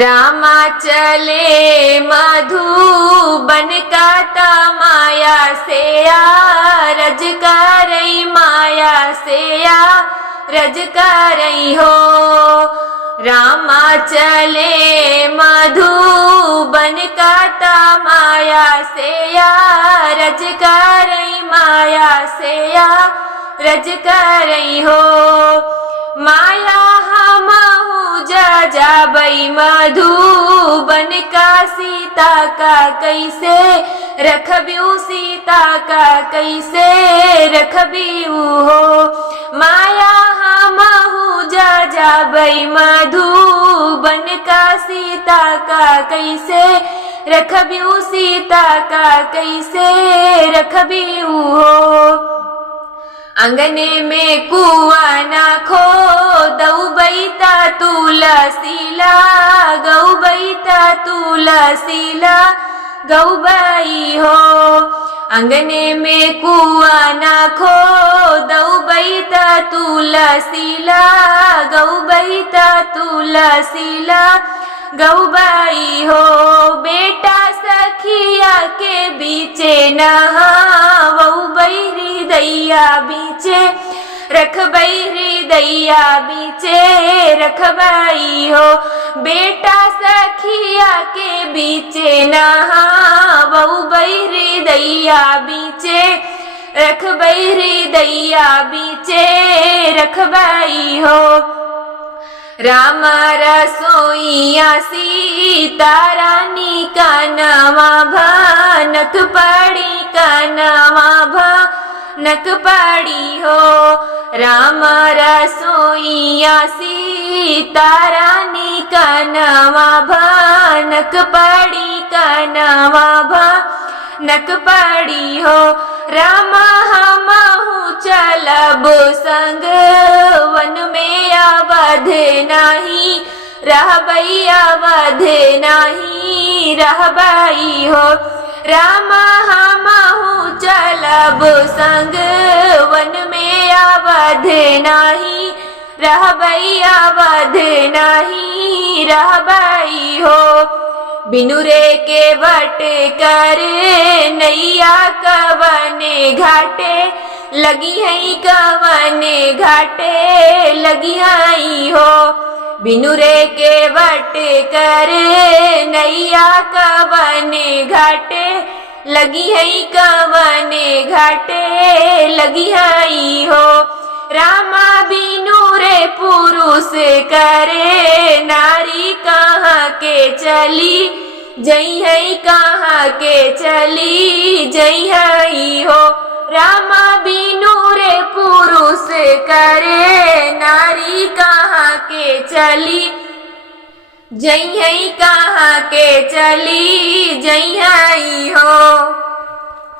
रामा चले मधुबन का तमाया से रज करई माया से रज करई हो। रामा चले मधुबन का तमाया से रज करई माया से रज करई हो। माया हमहु जा जाबई मधुबन का सीता का कैसे रखबिऊ सीता का कैसे रखबिऊ हो। माया हमहु जा जाबई मधुबन का सीता का कैसे रखबिऊ सीता का कैसे रखबिऊ हो। अंगने में कुआं ना खो दऊ बैता तुलसीला गऊ बैता तुलसीला गऊ बई हो। अंगने में कुआं ना खो दऊ बैता तुलसीला गऊ बैता तुलसीला गऊ बई हो। बेटा सखिया के बीचे नहावऊ बई हृदया बीचे रखबई हृदया बीचे रखबई हो। बेटा सखिया के बीचे नहावऊ बई हृदया बीचे रखबई हृदया बीचे रखबई हो। राम रसोईया सीता रानी का नवा भनक पड़ी का नवा भनक पड़ी हो। राम रसोईया सीता रानी का नवा भनक पड़ी का नवा भनक पड़ी हो। राम हमहु चलब संग वन में अवध नहीं रहबई अवध नहीं रहबई हो। राम हमहु चलब संग वन में अवध नहीं रहबई अवध नहीं रहबई हो। बिनु रे के वट कर नैया कवने घाटे लगी है कवने घाटे लगी आई हो। बिनु रे के वट कर नैया कवने घाटे लगी है कवने घाटे लगी आई हो। रामा बिनु रे पुरुष करे नारी कहाँ के चली जई है कहाँ के चली जई है हो। रामा बिनु रे पुरुष करे नारी कहाँ के चली जई है कहाँ के चली जई है हो।